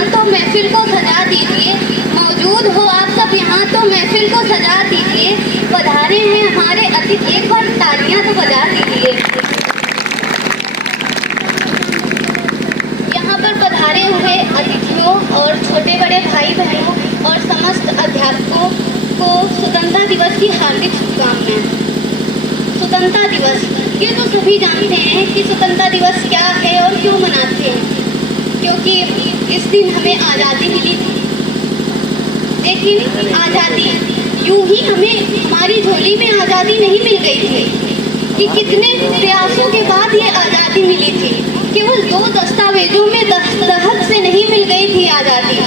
यहाँ तो महफिल को सजा दीजिए, मौजूद हो आप सब यहाँ तो महफिल को सजा दीजिए। पधारे हैं हमारे अतिथि, एक बार तालियां तो बजा दीजिए। यहाँ पर पधारे हुए अतिथियों और छोटे बड़े भाई बहनों और समस्त अध्यापकों को स्वतंत्रता दिवस की हार्दिक शुभकामनाएं। स्वतंत्रता दिवस, ये तो सभी जानते हैं कि स्वतंत्रता दिवस क्या है और क्यों मनाते हैं, क्योंकि इस दिन हमें आज़ादी मिली थी। लेकिन आज़ादी यूं ही हमें हमारी झोली में आज़ादी नहीं मिल गई थी कि कितने प्रयासों के बाद ये आज़ादी मिली थी। केवल 2 दस्तावेजों में दस्तखत से नहीं मिल गई थी आज़ादी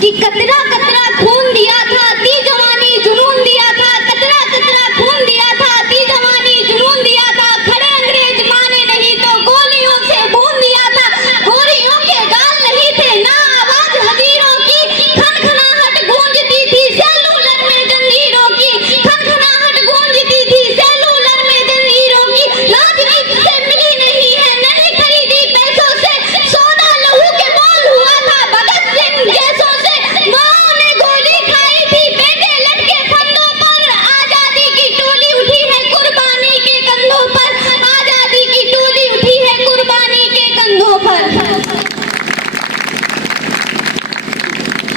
कि कतरा कतरा खून दिया था, दी जवानी जुनून दिया था, कतरा कतरा खून दिया था, दी जवानी जुनून दिया था, खड़े अंग्रेज माने नहीं तो गोलियों से भून दिया था, गोलियों के गाल नहीं थे ना आवाज हजीरों की, खनखनाहट गूंजती थी सेलुलर में जंजीरों की, खनखनाहट गूंजती थी सेलुलर में जंजीरों की, राजनीति से मिली नहीं है नहीं खरीदी पैसों से, सोना लहू के मोल हुआ था भगत सिंह जैसों से, माँ ने गोली खाई थी बेटे लटके फंदों पर, आजादी की टोली उठी है कुर्बानी के कंधों पर, आजादी की टोली उठी है कुर्बानी के कंधों पर।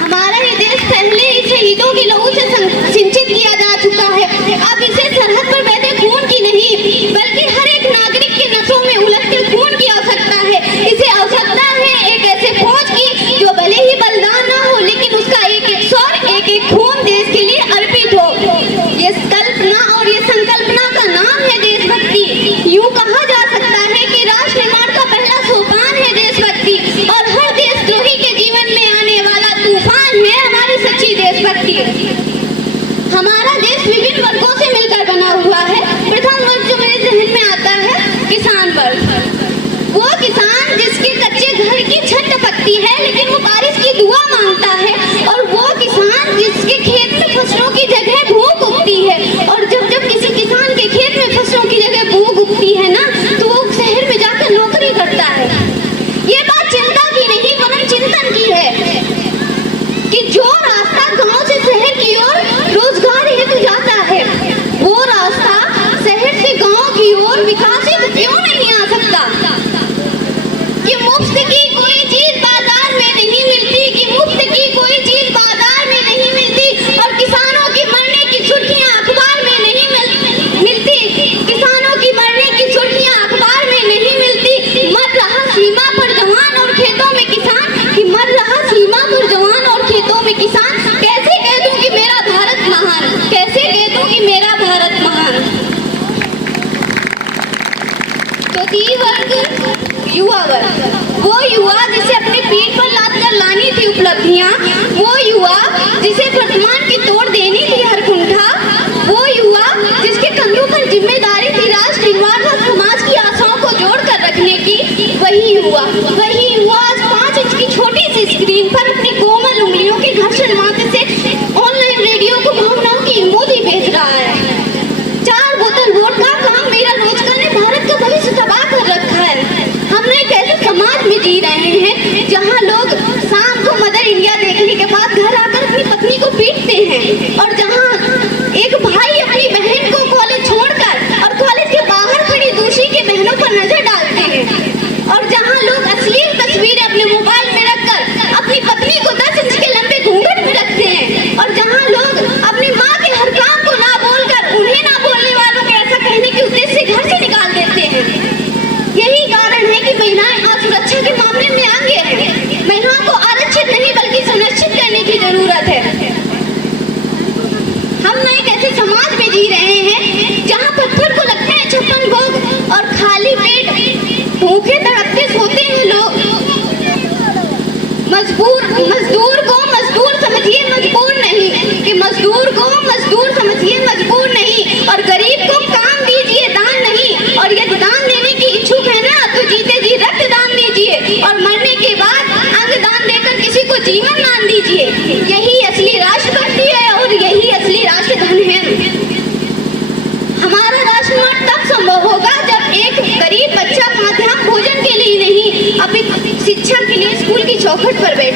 हमारा ये देश पहले ही शहीदों की लहू से सिंचित किया जा चुका है। अब इसे सरहद पर बहते खून की नहीं बल्कि हर एक नागरिक के नसों में उलटते खून की आवश्यकता है। इसे आवश्यकता है एक ऐसे फौज की जो भले ही बलिदान ना हो लेकिन उसका एक एक स्वर एक एक खून देश के लिए अर्पित हो। ये कल्पना और ये संकल्पना का नाम है देशभक्ति। यूं कहा जा सकता है कि राष्ट्र निर्माण का पहला सोपान है देशभक्ति और हर देशद्रोही के जीवन में आने वाला तूफान है हमारी सच्ची देशभक्ति। हमारा देश विभिन्न वर्गों से मिलकर बना हुआ है। प्रथम वर्ग जो मेरे जहन में आता है किसान वर्ग। वो किसान जिसके कच्चे घर की छत टपकती है लेकिन वो बारिश की दुआ मांगता है, और वो किसान जिसके खेत में फसलों की जगह भूख उगती है, और जब जब किसी किसान के खेत में फसलों की जगह भूख उगती है ना तो वो शहर में जाकर नौकरी करता है। ये बात चिंता की नहीं वरन चिंतन की है कि जो रास्ता गांव से शहर की ओर रोजगार हेतु जाता है वो रास्ता शहर से गांव की ओर विकासित क्यों नहीं आ सकता? कि मुफ्त की कोई चीज बाजार में नहीं मिलती, कि मुफ्त की कोई चीज बाजार में नहीं मिलती, और किसानों की मरने की सुर्खियां अखबार में नहीं मिलती, किसानों की मरने की सुर्खियां अखबार में नहीं मिलती। मर रहा सीमा पर जवान और खेतों में किसान, कि मर रहा सीमा पर जवान और खेतों में किसान। कैसे कह दूं कि मेरा भारत महान, कैसे कह दूं कि मेरा भारत महान। तो दी वर्ग युवा वर्ग, वो युवा जिसे अपने पीठ पर लादकर लानी थी उपलब्धियां, वो युवा जिसे वर्तमान की तोड़ देनी थी हर कुंठा, वो युवा जिसके कंधों पर जिम्मेदारी थी राष्ट्र निर्माण और समाज की आशाओं को जोड़कर रखने की, वही युवा आज 5 इंच की छोटी सी स्क्रीन पर अपनी कोमल उंगलियों के घर्षण मात्र से ऑनलाइन रेडियो को भावनाओं की इमोजी भेज रहा है। 4 बोतल वोडका का मेरा रोजगार ने भारत का भविष्य तबाह कर रखा है। हम एक ऐसे समाज में जी रहे हैं जहां लोग शाम को मदर इंडिया देखने के बाद घर आकर अपनी पत्नी को पीटते हैं, और जहां एक भाई अपनी बहन को कॉलेज छोड़कर और कॉलेज के बाहर खड़ी दूसरी के बहनों पर नजर डालते हैं, और जहां लोग अश्लील तस्वीरें अपने मोबाइल में रखकर अपनी पत्नी को 10 इंच के लंबे घूंघट में रखते हैं, और जहां लोग अपनी माँ के हर काम को ना बोलकर उन्हें ना बोलने वालों के ऐसा कहने के उद्देश्य से घर से निकाल देते हैं। यही कारण है कि महिलाएं आज सुरक्षा के मामले में आगे हैं। महिलाओं को आरक्षित नहीं बल्कि सुनिश्चित करने की जरूरत है। हम एक ऐसे समाज में जी रहे हैं जहां पत्थर को लगते हैं 56 भोग और खाली पेट भूखे तड़पते सोते हैं लोग। मजदूर को मजदूर समझिए मजबूर नहीं, कि मजदूर को मजदूर समझिए मजबूर नहीं, और गरीब को काम दीजिए दान नहीं, और यदि दान देने की इच्छुक है ना तो जीते जी रक्त दान दीजिए, और मरने के बाद अंग दान देकर किसी को जीवन दान दीजिए। यही असली राष्ट्रभक्ति है और यही असली राष्ट्रधन है। हमारा राष्ट्र निर्माण तब संभव होगा जब एक गरीब बच्चा मध्याह्न भोजन के लिए नहीं, अभी शिक्षा के लिए स्कूल की चौखट पर बैठे।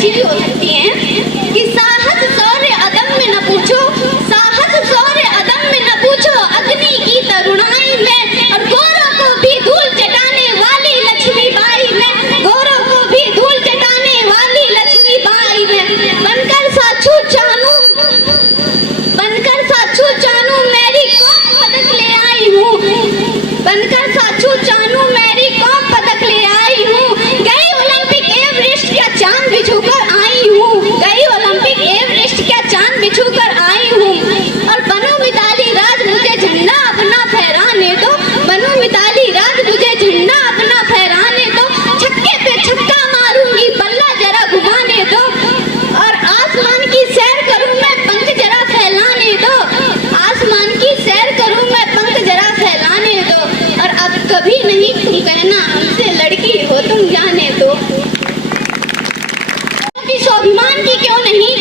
ऐसी भी हो सकती हैं कि साहस शौर्य अदम में न पूछो, साहस शौर्य अदम में न पूछो, अग्नि की तरुणाई में, और गौरव को भी धूल चटाने वाली लक्ष्मीबाई में, गौरव को भी धूल चटाने वाली लक्ष्मीबाई में, बनकर साक्षू जानू, बनकर साक्षू जानू मेरी कौम पदक ले आई हूँ, बनकर साक्षू जानू मेरी कौम पदक ले आई हूँ, गई ओलंपिक एवरेस्ट का चांद बिछूकर आई हूँ, गई ओलंपिक एवरेस्ट का चांद बिछूकर आई हूँ, और बनो मिताली राज मुझे झंडा अपना फहराने दो, बनो मिताली राज मुझे झंडा अपना फहराने दो, छक्के पे छक्का मारूंगी बल्ला जरा घुमाने दो, और आसमान की सैर करूं मैं पंख जरा फैलाने दो, आसमान की सैर करूं मैं पंख जरा फैलाने दो, और अब कभी नहीं तुम कहना हमसे लड़की हो तुम जाने दो, स्वाभिमान की क्यों नहीं